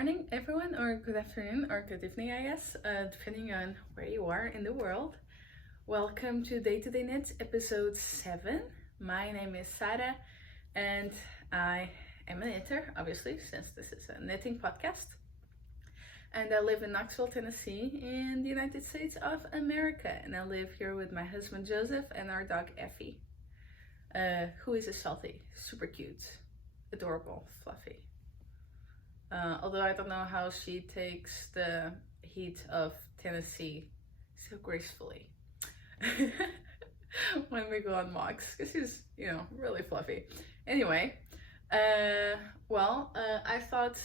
morning, everyone, or good afternoon, or good evening, I guess, depending on where you are in the world. Welcome to Day to Day Knits, episode 7. My name is Sara, and I am a knitter, obviously, since this is a knitting podcast. And I live in Knoxville, Tennessee, in the United States of America. And I live here with my husband, Joseph, and our dog, Effie, who is a salty, super cute, adorable, fluffy. Although I don't know how she takes the heat of Tennessee so gracefully when we go on walks, because she's, really fluffy. Anyway, I thought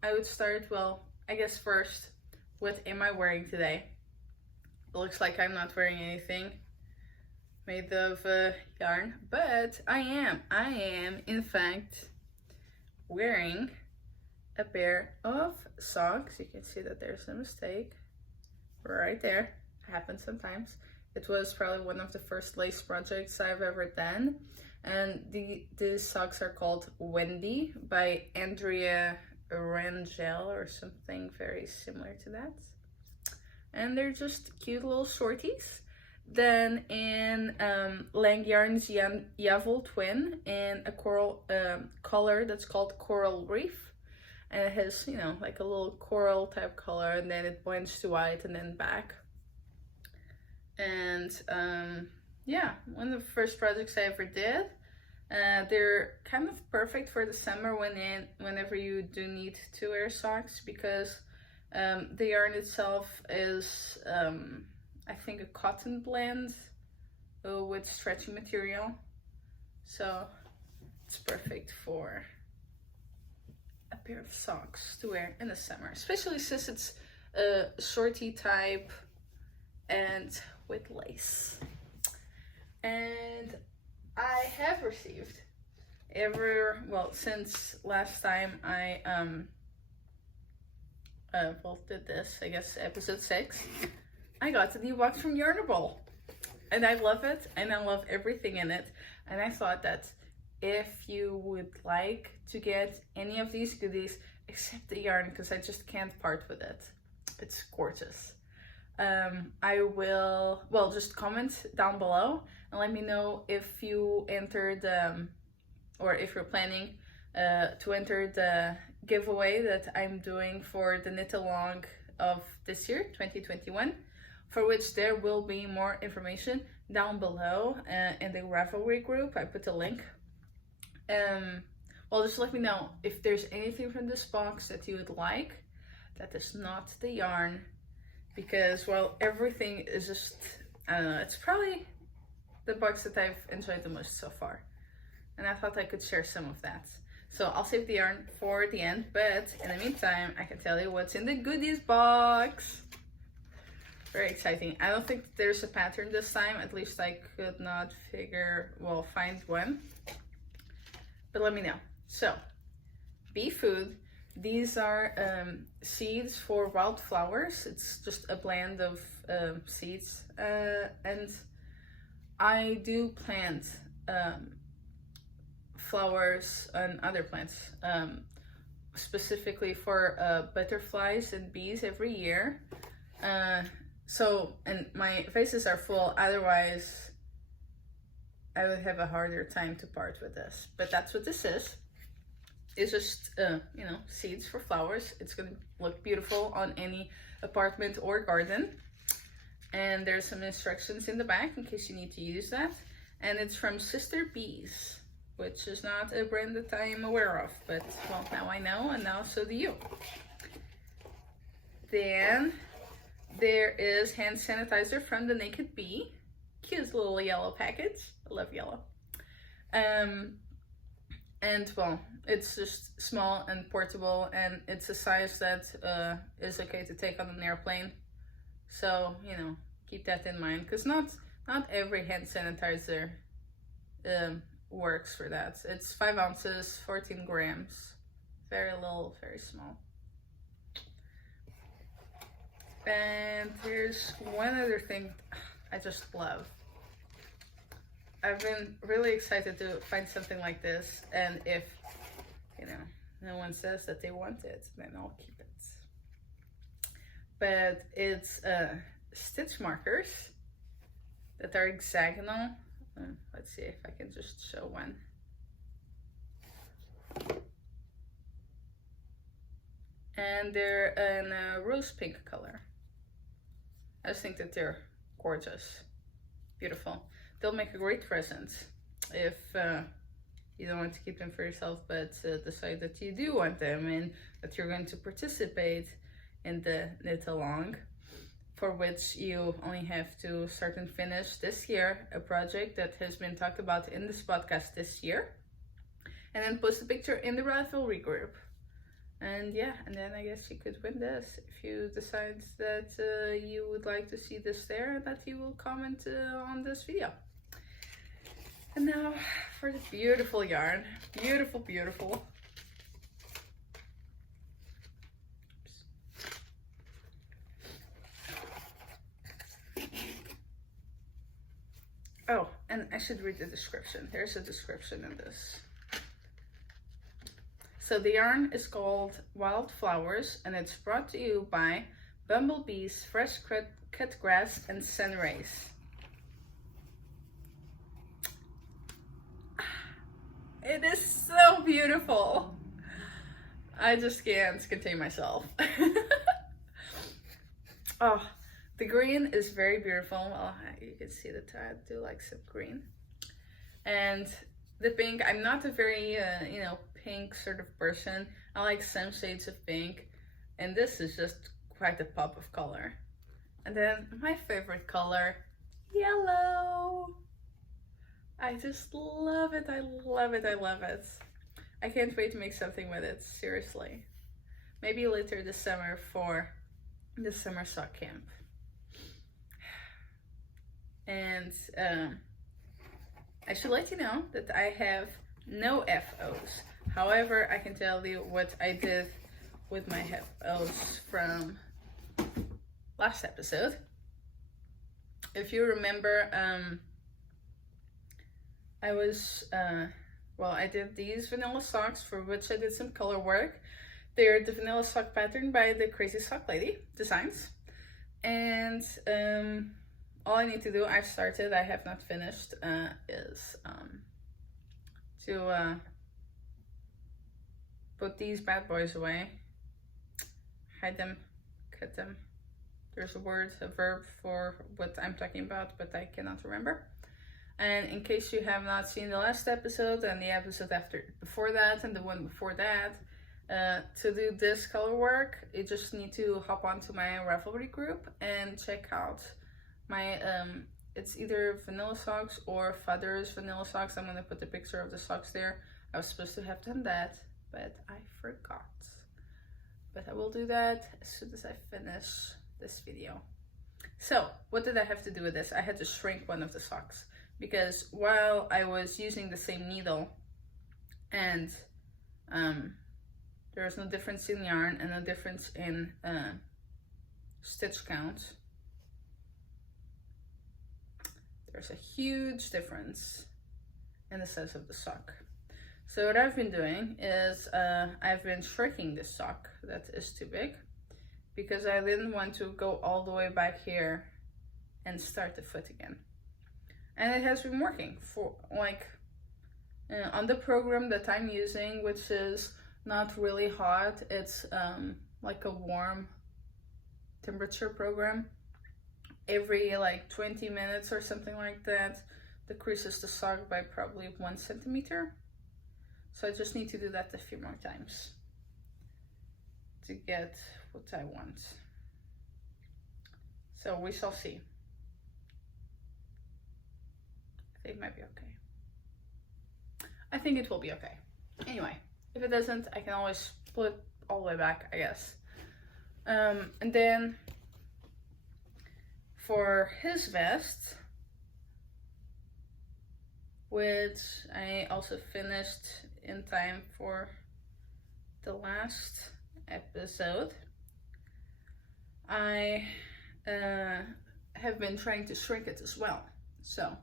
I would start, I guess first, what am I wearing today? It looks like I'm not wearing anything made of yarn, but I am in fact wearing a pair of socks. You can see that there's a mistake right there. Happens sometimes. It was probably one of the first lace projects I've ever done, and these socks are called Wendee by Andrea, Rangel, or something very similar to that, and they're just cute little shorties. Then in Lang Yarn's Jawoll twin in a coral color that's called Coral Reef. And it has, like a little coral type color, and then it points to white and then back. And one of the first projects I ever did. They're kind of perfect for the summer whenever you do need to wear socks, because the yarn itself is, I think, a cotton blend with stretchy material. So it's perfect for a pair of socks to wear in the summer, especially since it's a shorty type and with lace. And I have received since last time I did this, I guess episode 6, I got the new box from Yarnable, and I love it, and I love everything in it. And I thought that if you would like to get any of these goodies, except the yarn, because I just can't part with it. It's gorgeous. I will, just comment down below and let me know if you entered, or if you're planning to enter the giveaway that I'm doing for the knit along of this year, 2021, for which there will be more information down below in the Ravelry group. I put a link. Just let me know if there's anything from this box that you would like that is not the yarn, because everything is just, I don't know, it's probably the box that I've enjoyed the most so far, and I thought I could share some of that. So I'll save the yarn for the end, but in the meantime I can tell you what's in the goodies box. Very exciting. I don't think there's a pattern this time, at least I could not find one. But let me know. So, bee food. These are seeds for wildflowers. It's just a blend of seeds. And I do plant flowers and other plants, specifically for butterflies and bees every year. And my vases are full, otherwise I would have a harder time to part with this. But that's what this is. It's just, seeds for flowers. It's gonna look beautiful on any apartment or garden. And there's some instructions in the back in case you need to use that. And it's from Sister Bees, which is not a brand that I am aware of. But, now I know, and now so do you. Then there is hand sanitizer from the Naked Bee. Cute little yellow package. I love yellow. It's just small and portable, and it's a size that is okay to take on an airplane. So, keep that in mind, because not every hand sanitizer works for that. It's 5 ounces, 14 grams. Very little, very small. And there's one other thing I just love. I've been really excited to find something like this, and if no one says that they want it, then I'll keep it. But it's stitch markers that are hexagonal. Let's see if I can just show one. And they're in a rose pink color. I just think that they're gorgeous, beautiful. They'll make a great present if you don't want to keep them for yourself, but decide that you do want them and that you're going to participate in the knit along, for which you only have to start and finish this year a project that has been talked about in this podcast this year, and then post a picture in the Ravelry group. And yeah, and then I guess you could win this if you decide that you would like to see this there, and that you will comment on this video. And now for the beautiful yarn. Beautiful, beautiful. Oh, and I should read the description. There's a description in this. So the yarn is called Wildflowers, and it's brought to you by bumblebees, fresh cut grass, and sun rays. It is so beautiful. I just can't contain myself. Oh, the green is very beautiful. Well, you can see that I do like some green. And the pink, I'm not a very, pink sort of person. I like some shades of pink. And this is just quite a pop of color. And then my favorite color, yellow. I just love it. I love it. I love it. I can't wait to make something with it. Seriously. Maybe later this summer for the summer sock camp. And I should let you know that I have no FOs. However, I can tell you what I did with my FOs from last episode. If you remember, I did these vanilla socks for which I did some color work. They're the vanilla sock pattern by the Crazy Sock Lady Designs. And all I need to do, I've started, I have not finished, is to put these bad boys away. Hide them, cut them. There's a verb for what I'm talking about, but I cannot remember. And in case you have not seen the last episode and the episode before that and the one before that, to do this color work, you just need to hop onto my Ravelry group and check out my, it's either vanilla socks or Father's vanilla socks. I'm going to put the picture of the socks there. I was supposed to have done that, but I forgot. But I will do that as soon as I finish this video. So, what did I have to do with this? I had to shrink one of the socks. Because while I was using the same needle and there was no difference in yarn and no difference in stitch count, there's a huge difference in the size of the sock. So what I've been doing is I've been shrinking this sock that is too big because I didn't want to go all the way back here and start the foot again. And it has been working for on the program that I'm using, which is not really hot. It's like a warm temperature program. Every 20 minutes or something like that, decreases the sock by probably 1 centimeter. So I just need to do that a few more times to get what I want. So we shall see. I think it might be okay. I think it will be okay. Anyway, if it doesn't, I can always pull it all the way back, I guess. And then for his vest, which I also finished in time for the last episode, I have been trying to shrink it as well. So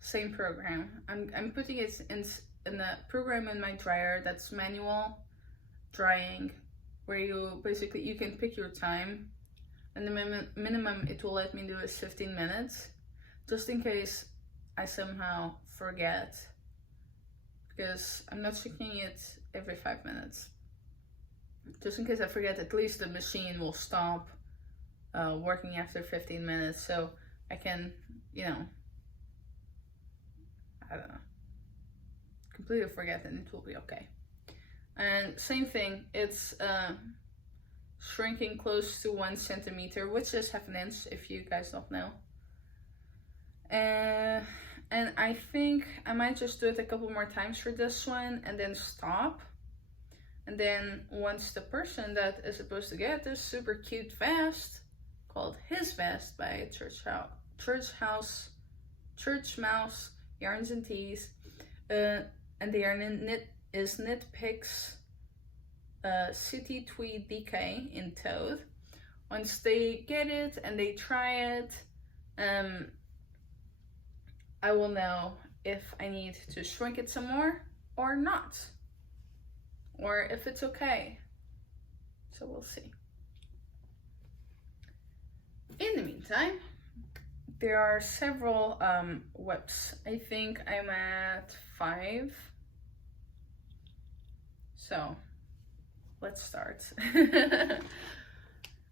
same program. I'm putting it in a program in my dryer that's manual. drying, where you basically, you can pick your time, and the minimum it will let me do is 15 minutes, just in case I somehow forget, because I'm not checking it every 5 minutes. Just in case I forget, at least the machine will stop working after 15 minutes, so I can, you know, I don't know, completely forget, and it will be okay. And same thing, it's shrinking close to 1 centimeter, which is half an inch if you guys don't know. And I think I might just do it a couple more times for this one and then stop. And then once the person that is supposed to get this super cute vest called His Vest by Churchmouse Yarns and Tees, and they are Knit Picks City Tweed DK in Toad. Once they get it and they try it, I will know if I need to shrink it some more or not, or if it's okay. So we'll see. In the meantime, there are several whips. I think I'm at 5. So let's start. I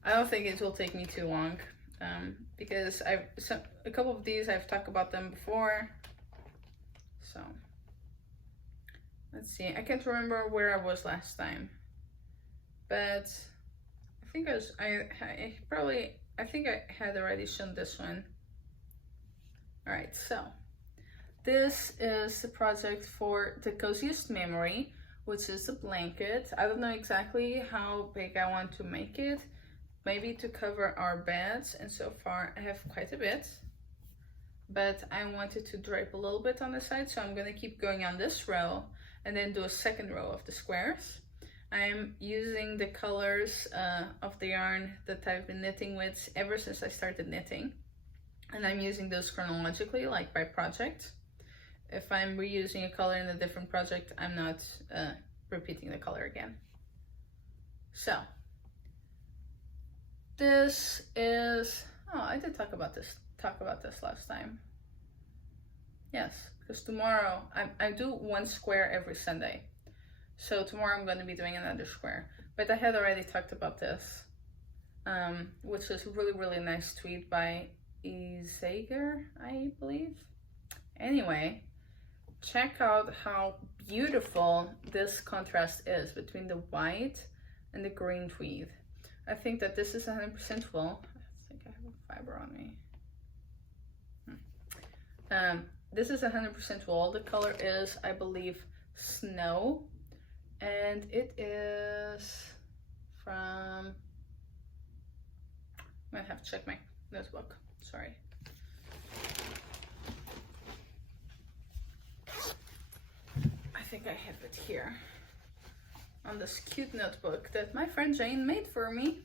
don't think it will take me too long, because a couple of these I've talked about them before. So let's see. I can't remember where I was last time, but I think I think I had already shown this one. All right, so this is the project for the Coziest memory, which is a blanket. I don't know exactly how big I want to make it, maybe to cover our beds, and so far I have quite a bit, but I wanted to drape a little bit on the side, so I'm gonna keep going on this row and then do a second row of the squares. I'm using the colors of the yarn that I've been knitting with ever since I started knitting, and I'm using those chronologically, like by project. If I'm reusing a color in a different project, I'm not repeating the color again. So this is, oh, I did talk about this last time. Yes, because tomorrow I do 1 square every Sunday. So tomorrow I'm going to be doing another square, but I had already talked about this, which is really, really nice tweed by Isager, I believe. Anyway, check out how beautiful this contrast is between the white and the green tweed. I think that this is 100% wool. I think I have a fiber on me. This is 100% wool. The color is, I believe, Snow. And it is from, I might have to check my notebook, sorry. I think I have it here on this cute notebook that my friend Jane made for me.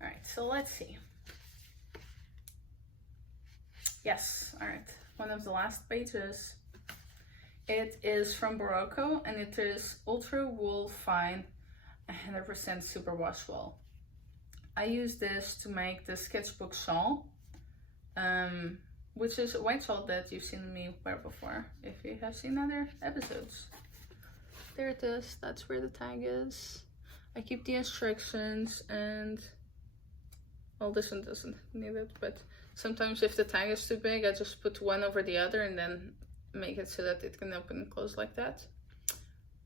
All right, so let's see. Yes, all right, one of the last pages. It is from Barocco, and it is Ultra Wool Fine 100% superwash wool. I use this to make the sketchbook shawl, which is a white shawl that you've seen me wear before, if you have seen other episodes. There it is, that's where the tag is. I keep the instructions, and, well, this one doesn't need it, but sometimes if the tag is too big, I just put one over the other and then make it so that it can open and close like that.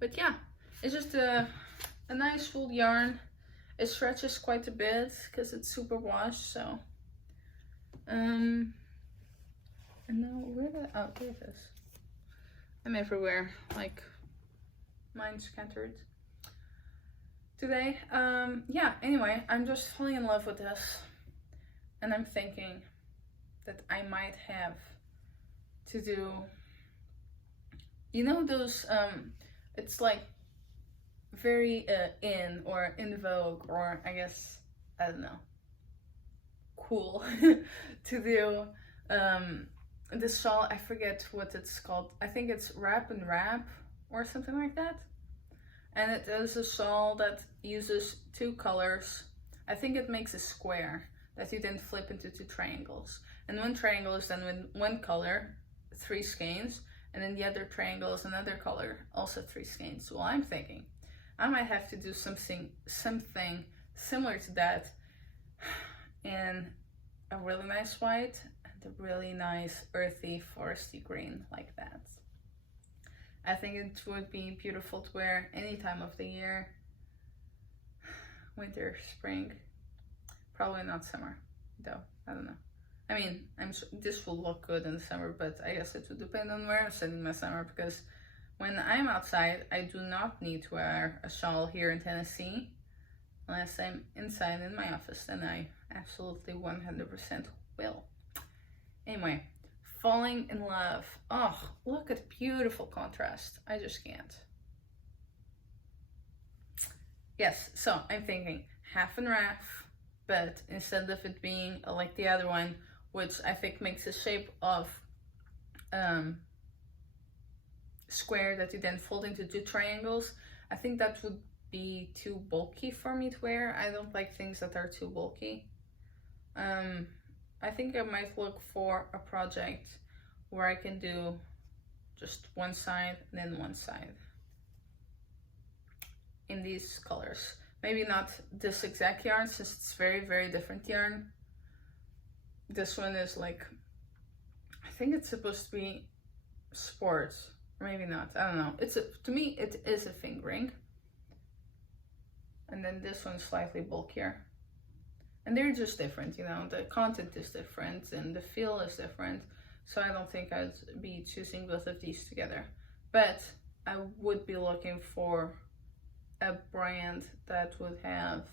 But yeah, it's just a nice wool yarn. It stretches quite a bit because it's super washed, so and now oh, there it is. I'm everywhere, like mine's scattered today. Yeah, anyway, I'm just falling in love with this, and I'm thinking that I might have to do, you know, those it's like very in vogue, or I guess, I don't know, cool to do this shawl. I forget what it's called. I think it's wrap and wrap or something like that. And it is a shawl that uses 2 colors. I think it makes a square that you then flip into 2 triangles. And one triangle is done with 1 color, 3 skeins, and then the other triangle is another color, also 3 skeins. So I'm thinking I might have to do something similar to that in a really nice white and a really nice earthy foresty green like that. I think it would be beautiful to wear any time of the year. Winter, spring, probably not summer though, I don't know. I mean, I'm sure this will look good in the summer, but I guess it would depend on where I'm spending my summer, because when I'm outside, I do not need to wear a shawl here in Tennessee. Unless I'm inside in my office, then I absolutely 100% will. Anyway, falling in love. Oh, look at beautiful contrast. I just can't. Yes, so I'm thinking half and half, but instead of it being like the other one, which I think makes a shape of square that you then fold into 2 triangles, I think that would be too bulky for me to wear. I don't like things that are too bulky. I think I might look for a project where I can do just one side and then one side in these colors. Maybe not this exact yarn, since it's very different yarn. This one is like, I think it's supposed to be sports, or maybe not, I don't know. To me it is a fingering. And then this one's slightly bulkier. And they're just different, you know, the content is different and the feel is different. So I don't think I'd be choosing both of these together. But I would be looking for a brand that would have,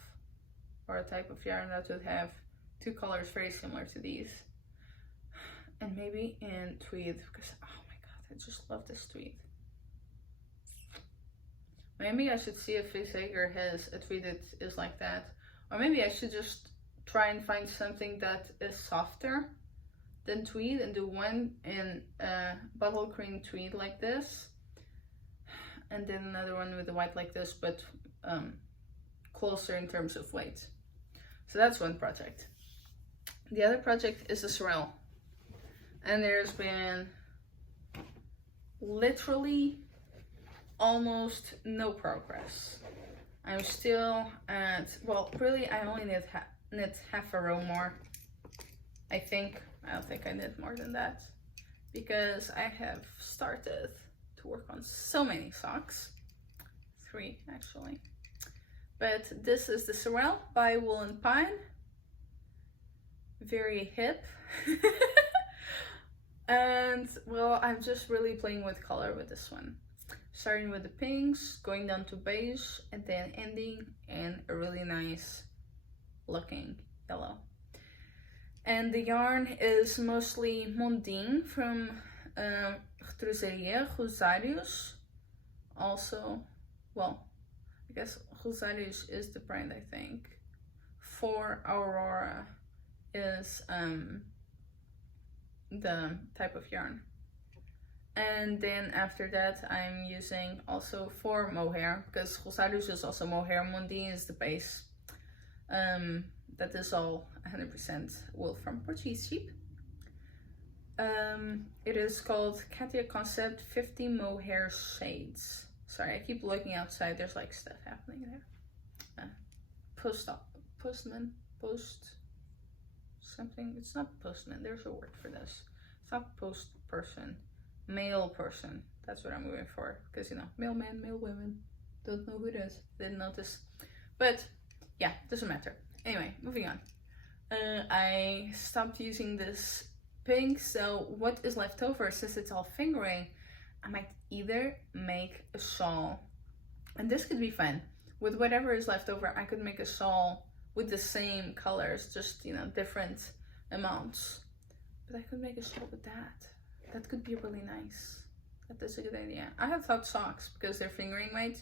or a type of yarn that would have 2 colors very similar to these. And maybe in tweed, because oh my god, I just love this tweed. Maybe I should see if Visager has a tweed that is like that. Or maybe I should just try and find something that is softer than tweed and do one in bottle green tweed like this. And then another one with the white like this, but closer in terms of weight. So that's one project. The other project is the Sorrel. And there's been literally almost no progress. I'm still at, well, really I only knit half a row more. I don't think I knit more than that, because I have started to work on so many socks. 3 actually. But this is the Sorrel by Wool & Pine. Very hip. And well, I'm just really playing with color with this one. Starting with the pinks, going down to beige, and then ending in a really nice looking yellow. And the yarn is mostly Mondim from Rosários. Also, well, I guess Rosários is the brand, I think. For Aurora is the type of yarn. And then after that, I'm using also for Mohair, because Rosários is also Mohair. Mondim is the base. That is all 100% wool from Portuguese sheep. It is called Katia Concept 50 Mohair Shades. Sorry, I keep looking outside. There's like stuff happening there. Postman, something. It's not postman. There's a word for this. It's not post person. Male person. That's what I'm moving for. Because, you know, male men, male women. Don't know who it is. Didn't notice. But, yeah, doesn't matter. Anyway, moving on. I stopped using this pink, so what is left over, since it's all fingering, I might either make a shawl, and this could be fun. With whatever is left over, I could make a shawl with the same colors, just, you know, different amounts. But I could make a shawl with that. That could be really nice. That is a good idea. I have thought socks, because they're fingering weight.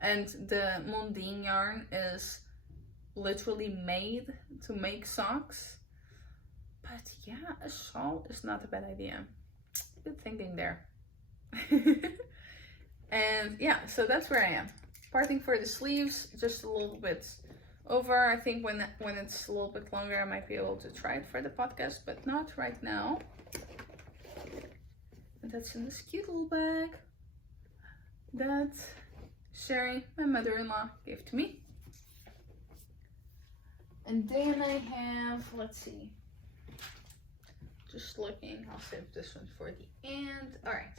And the Mondim yarn is literally made to make socks. But yeah, a shawl is not a bad idea. Good thinking there. And yeah, so that's where I am. Parting for the sleeves, just a little bit over. I think when it's a little bit longer, I might be able to try it for the podcast, but not right now. And that's in this cute little bag that Sherry, my mother-in-law, gave to me. And then I have, let's see, just looking, I'll save this one for the end. All right.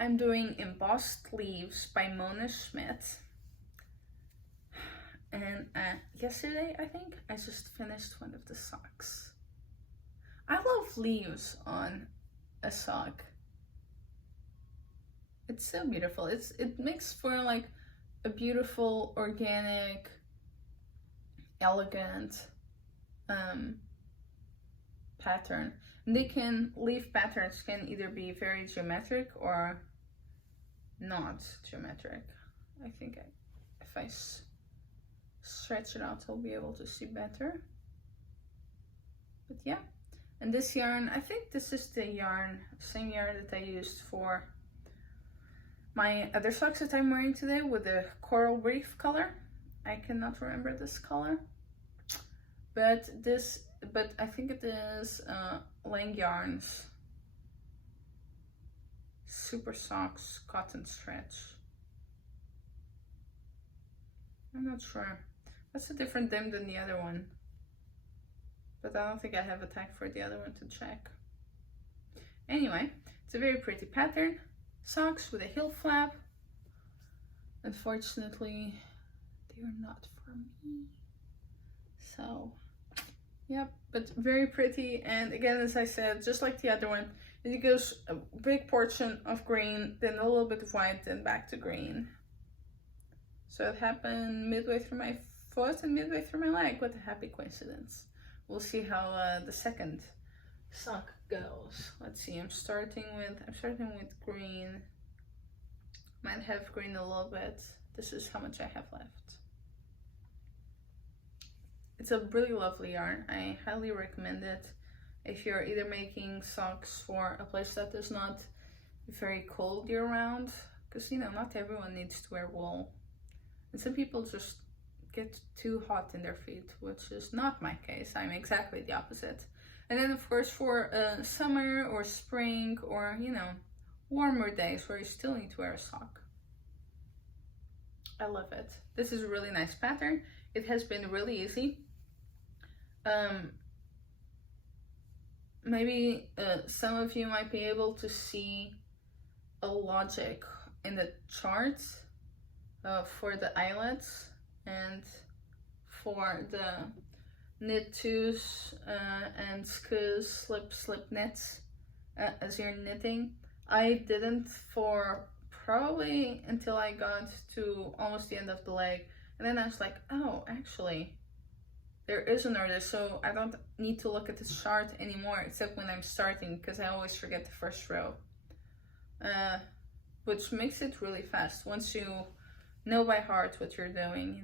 I'm doing Embossed Leaves by Schmidt. And yesterday, I think, I just finished one of the socks. I love leaves on a sock. It's so beautiful. It makes for like a beautiful, organic, elegant pattern. And leaf patterns can either be very geometric or not geometric. I think if I stretch it out, I'll be able to see better. But yeah, and this yarn, I think this is the same yarn that I used for my other socks that I'm wearing today with the coral reef color. I cannot remember this color, but I think it is Lang Yarns Supersocke cotton stretch. I'm not sure. That's a different dim than the other one, but I don't think I have a tag for the other one to check. Anyway, it's a very pretty pattern. Socks with a heel flap. Unfortunately, they are not for me. So, yep, but very pretty. And again, as I said, just like the other one, it goes a big portion of green, then a little bit of white, then back to green. So it happened midway through my foot and midway through my leg. What a happy coincidence. We'll see how the second sock goes. Let's see, I'm starting with green. Might have green a little bit. This is how much I have left. It's a really lovely yarn. I highly recommend it if you're either making socks for a place that is not very cold year round, because not everyone needs to wear wool, and some people just get too hot in their feet, which is not my case. I'm exactly the opposite. And then of course for summer or spring or warmer days where you still need to wear a sock. I love it. This is a really nice pattern. It has been really easy. Maybe some of you might be able to see a logic in the charts for the eyelets and for the knit twos and skis slip knits as you're knitting. I didn't for probably until I got to almost the end of the leg, and then I was like, oh, actually there is an order, so I don't need to look at the chart anymore except when I'm starting, because I always forget the first row, which makes it really fast. Once you know by heart what you're doing,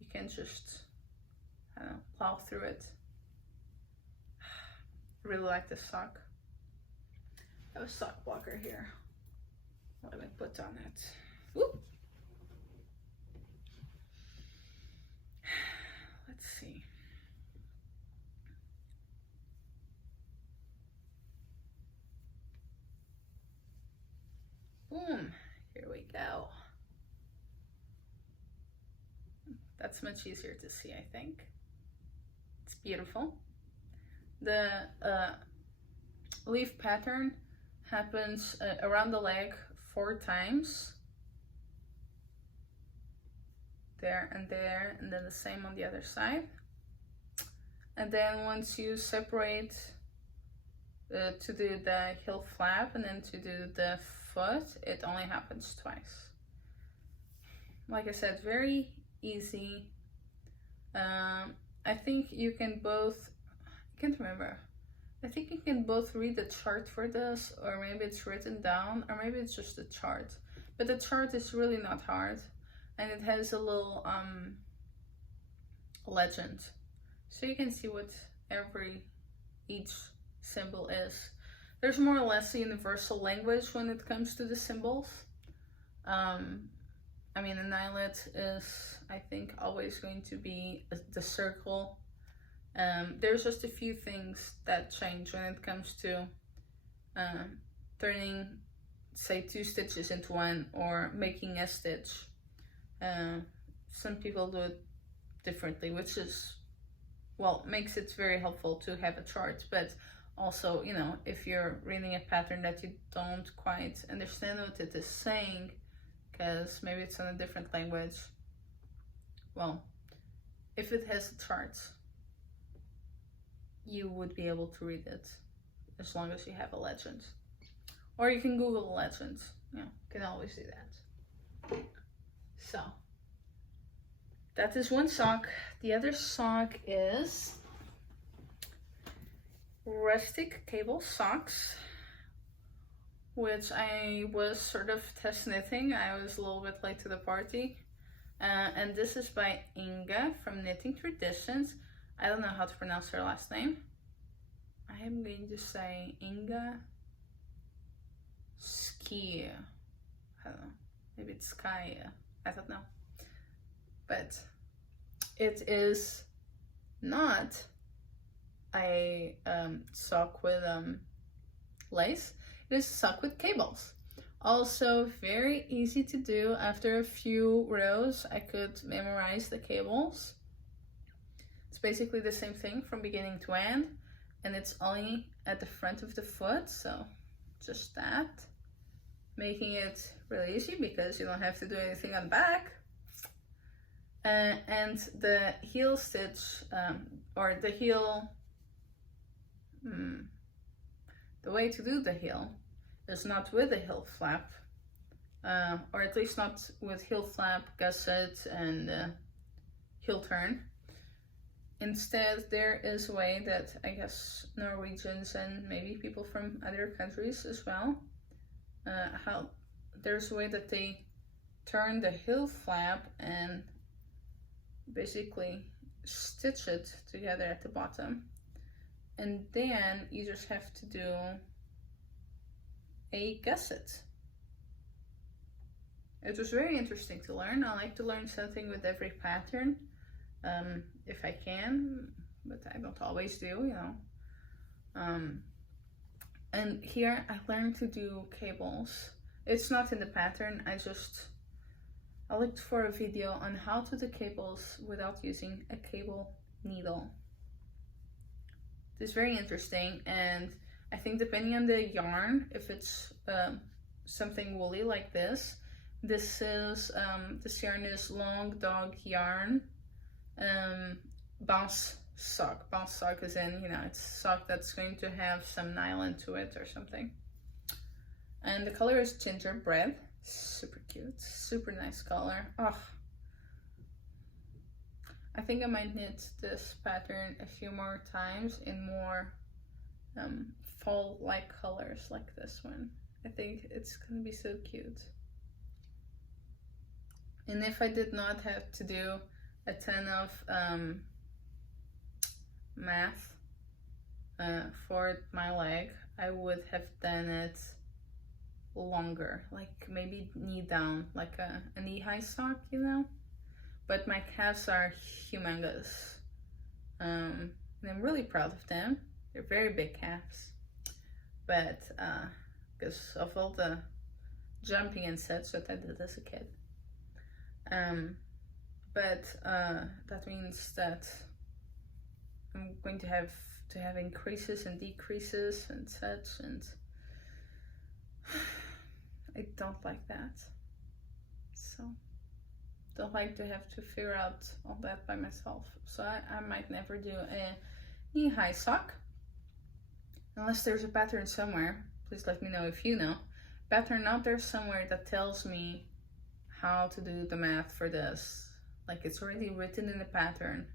you can just plow through it. I really like this sock. I have a sock blocker here. What do I put on it? Whoop. Let's see. Boom. Here we go. That's much easier to see, I think. It's beautiful. The leaf pattern happens around the leg 4 times. There, and then the same on the other side. And then once you separate to do the heel flap and then to do the foot, it only happens twice. Like I said, very easy. I think you can both, I can't remember. I think you can both read the chart for this, or maybe it's written down, or maybe it's just the chart. But the chart is really not hard, and it has a little legend, so you can see what each symbol is. there's more or less a universal language when it comes to the symbols. I mean, an eyelet is, I think, always going to be the circle. There's just a few things that change when it comes to turning, say, 2 stitches into 1 or making a stitch. Some people do it differently, which is, well, makes it very helpful to have a chart, but also, you know, if you're reading a pattern that you don't quite understand what it is saying, because maybe it's in a different language, well, if it has a chart, you would be able to read it as long as you have a legend. Or you can Google legends, you know, you can always do that. So, that is one sock. The other sock is Rustic Cables socks, which I was sort of test knitting. I was a little bit late to the party. And this is by Inga from Knitting Traditions. I don't know how to pronounce her last name. I am going to say Inga Skeie. I don't know. Maybe it's Skeie. I don't know. But it is not a sock with lace. It is a sock with cables. Also very easy to do. After a few rows, I could memorize the cables. It's basically the same thing from beginning to end, and it's only at the front of the foot, so just that. Making it really easy because you don't have to do anything on the back. And the heel stitch, or the heel, the way to do the heel is not with a heel flap, or at least not with heel flap, gusset, and heel turn. Instead, there is a way that I guess Norwegians and maybe people from other countries as well, how there's a way that they turn the heel flap and basically stitch it together at the bottom, and then you just have to do a gusset. It was very interesting to learn. I like to learn something with every pattern, if I can, but I don't always do, you know. And here I learned to do cables. It's not in the pattern, I looked for a video on how to do cables without using a cable needle. It's very interesting, and I think depending on the yarn, if it's something woolly like this is this yarn is Long Dog yarn, bounce sock. Bounce sock is in, you know, it's sock that's going to have some nylon to it or something. And the color is gingerbread. Super cute, super nice color. Oh, I think I might knit this pattern a few more times in more fall-like colors like this one. I think it's gonna be so cute. And if I did not have to do a ton of math for my leg, I would have done it longer, like maybe knee down, like a knee-high sock, you know. But my calves are humongous, and I'm really proud of them. They're very big calves, but because of all the jumping and such that I did as a kid. But that means that I'm going to have increases and decreases and such, and I don't like that. So don't like to have to figure out all that by myself. So I might never do a knee-high sock unless there's a pattern somewhere. Please let me know if you know. Pattern out there somewhere that tells me how to do the math for this. Like it's already written in the pattern.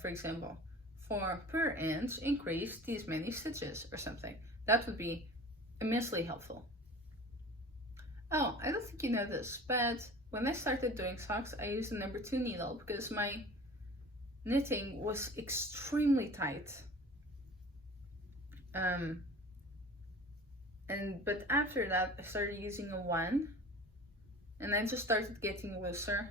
For example, for per inch increase these many stitches or something. That would be immensely helpful. Oh, I don't think you know this, but when I started doing socks, I used a number 2 needle because my knitting was extremely tight. But after that I started using a 1, and I just started getting looser.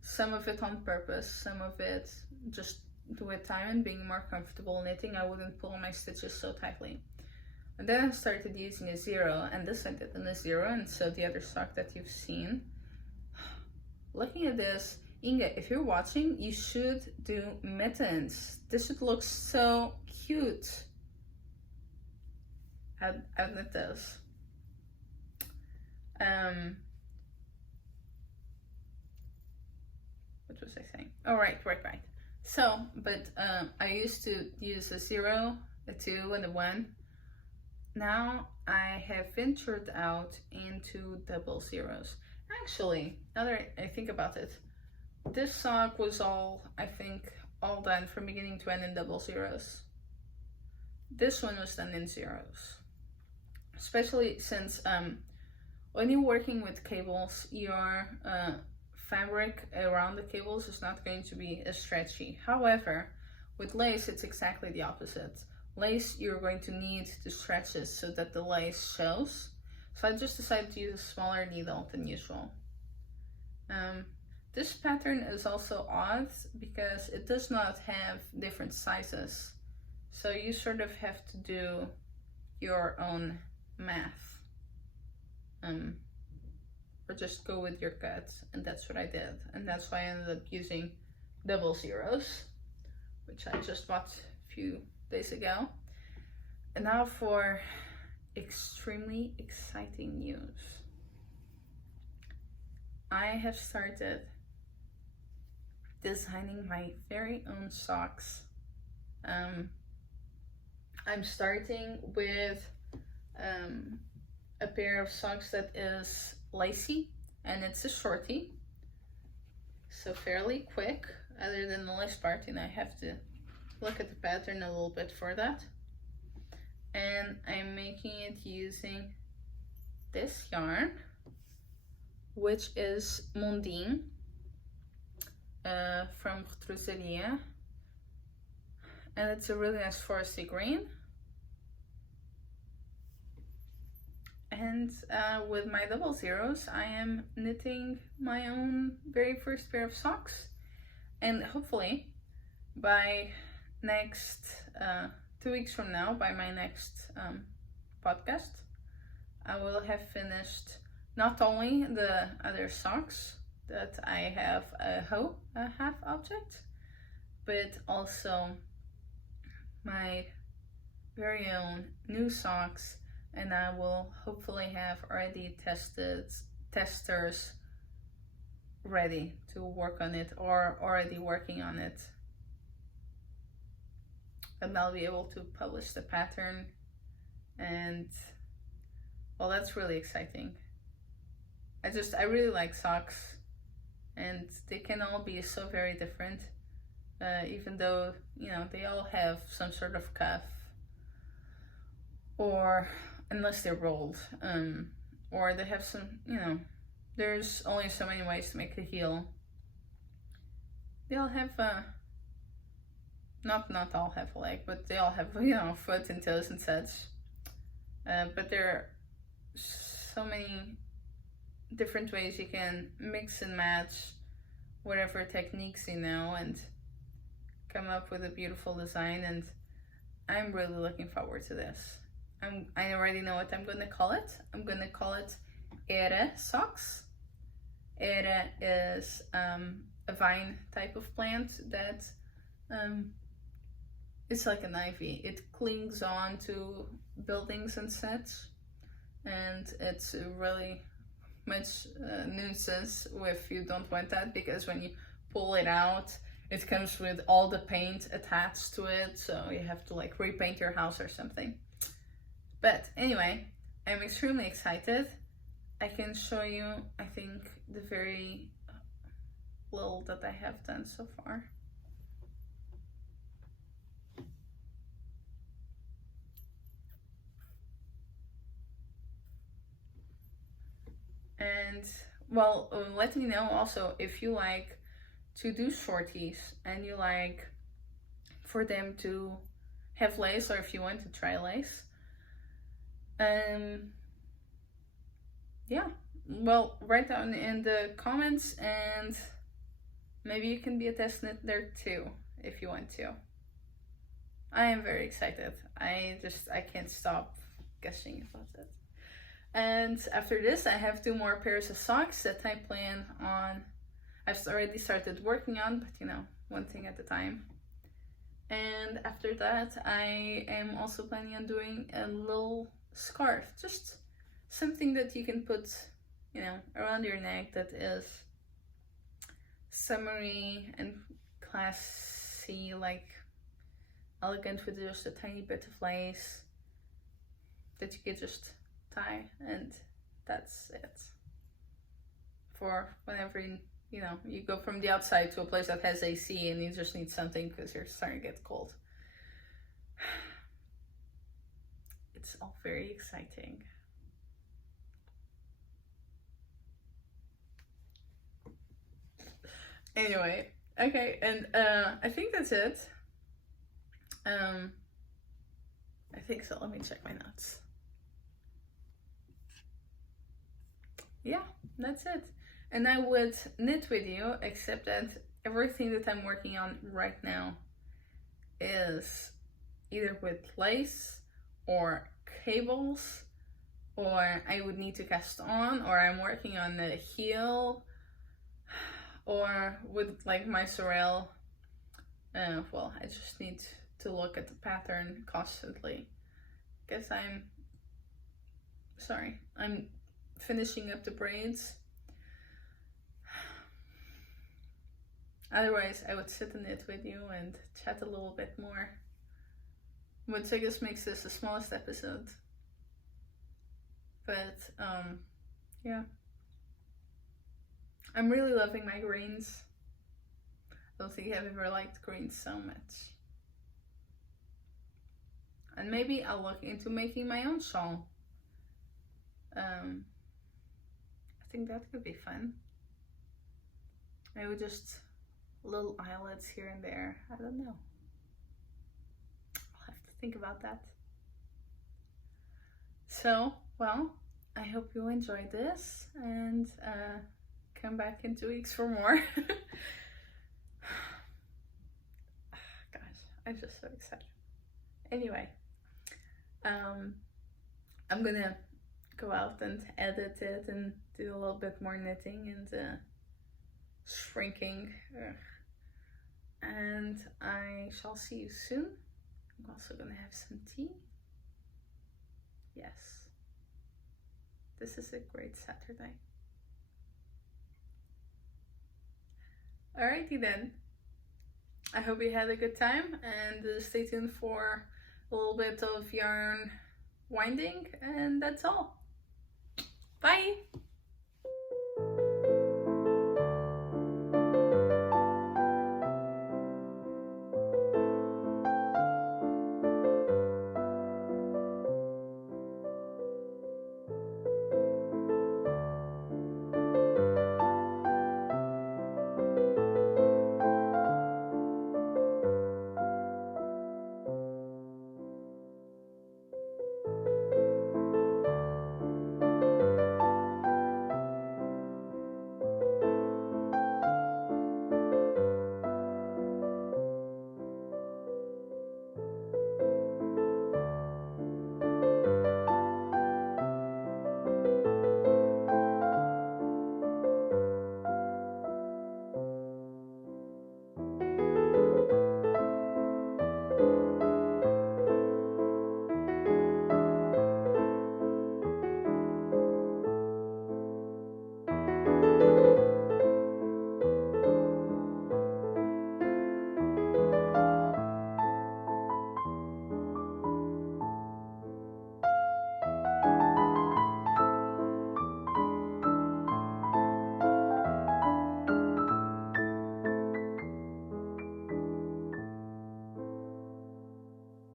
Some of it on purpose, some of it just with time and being more comfortable knitting. I wouldn't pull my stitches so tightly. And then I started using a 0, and this I did in a 0, and so the other sock that you've seen. Looking at this, Inga, if you're watching, you should do mittens. This should look so cute. I've knit this. What was I saying? Oh, right. So, but I used to use a 0, a 2, and a 1. Now I have ventured out into double zeros. Actually, now that I think about it, this sock was all, I think, all done from beginning to end in double zeros. This one was done in zeros. Especially since when you're working with cables, your fabric around the cables is not going to be as stretchy. However, with lace, it's exactly the opposite. Lace, you're going to need to stretch it so that the lace shows. So I just decided to use a smaller needle than usual. This pattern is also odd because it does not have different sizes. So you sort of have to do your own math. Or just go with your gut, and that's what I did. And that's why I ended up using double zeros, which I just bought a few days ago. And now for extremely exciting news. I have started designing my very own socks. I'm starting with a pair of socks that is lacy, and it's a shorty, so fairly quick, other than the lace part, and I have to look at the pattern a little bit for that. And I'm making it using this yarn, which is Mondim from Retrosaria, and it's a really nice foresty green. And with my double zeros, I am knitting my own very first pair of socks, and hopefully by next 2 weeks from now, by my next podcast, I will have finished not only the other socks that I have a half object, but also my very own new socks, and I will hopefully have already testers ready to work on it or already working on it. And I'll be able to publish the pattern, and well, that's really exciting. I really like socks, and they can all be so very different, even though, you know, they all have some sort of cuff, or unless they're rolled, or they have some, you know, there's only so many ways to make a heel. They all have not all have a leg, but they all have, you know, foot and toes and such. But there are so many different ways you can mix and match whatever techniques you know and come up with a beautiful design, and I'm really looking forward to this. I already know what I'm gonna call it. I'm gonna call it Hera Soxx. Hera is a vine type of plant that it's like an ivy. It clings on to buildings and such, and it's really much nuisance if you don't want that, because when you pull it out, it comes with all the paint attached to it, so you have to like repaint your house or something. But anyway, I'm extremely excited. I can show you, I think, the very little that I have done so far. And well, let me know also if you like to do shorties and you like for them to have lace, or if you want to try lace. Yeah, well, write down in the comments, and maybe you can be a test knit there too if you want to. I am very excited. I can't stop gushing about it. And after this, I have 2 more pairs of socks that I plan on. I've already started working on, but you know, one thing at a time. And after that, I am also planning on doing a little scarf, just something that you can put, you know, around your neck that is summery and classy, like elegant, with just a tiny bit of lace that you could just tie, and that's it. For whenever you know, you go from the outside to a place that has AC and you just need something because you're starting to get cold. It's all very exciting. Anyway, okay, and I think that's it. I think so. Let me check my notes. Yeah, that's it. And I would knit with you, except that everything that I'm working on right now is either with lace or cables, or I would need to cast on, or I'm working on a heel, or with like my Sorrel. Well, I just need to look at the pattern constantly, because I'm finishing up the braids. Otherwise, I would sit and knit with you and chat a little bit more, which I guess makes this the smallest episode. But, yeah. I'm really loving my greens. I don't think I've ever liked greens so much. And maybe I'll look into making my own shawl. I think that could be fun. I would just little eyelets here and there. I don't know. I'll have to think about that. So, well, I hope you enjoyed this, and come back in 2 weeks for more. Gosh, I'm just so excited. Anyway, I'm gonna go out and edit it and do a little bit more knitting and shrinking. And I shall see you soon. I'm also gonna have some tea. Yes, this is a great Saturday. Alrighty then. I hope you had a good time, and stay tuned for a little bit of yarn winding, and that's all. Bye!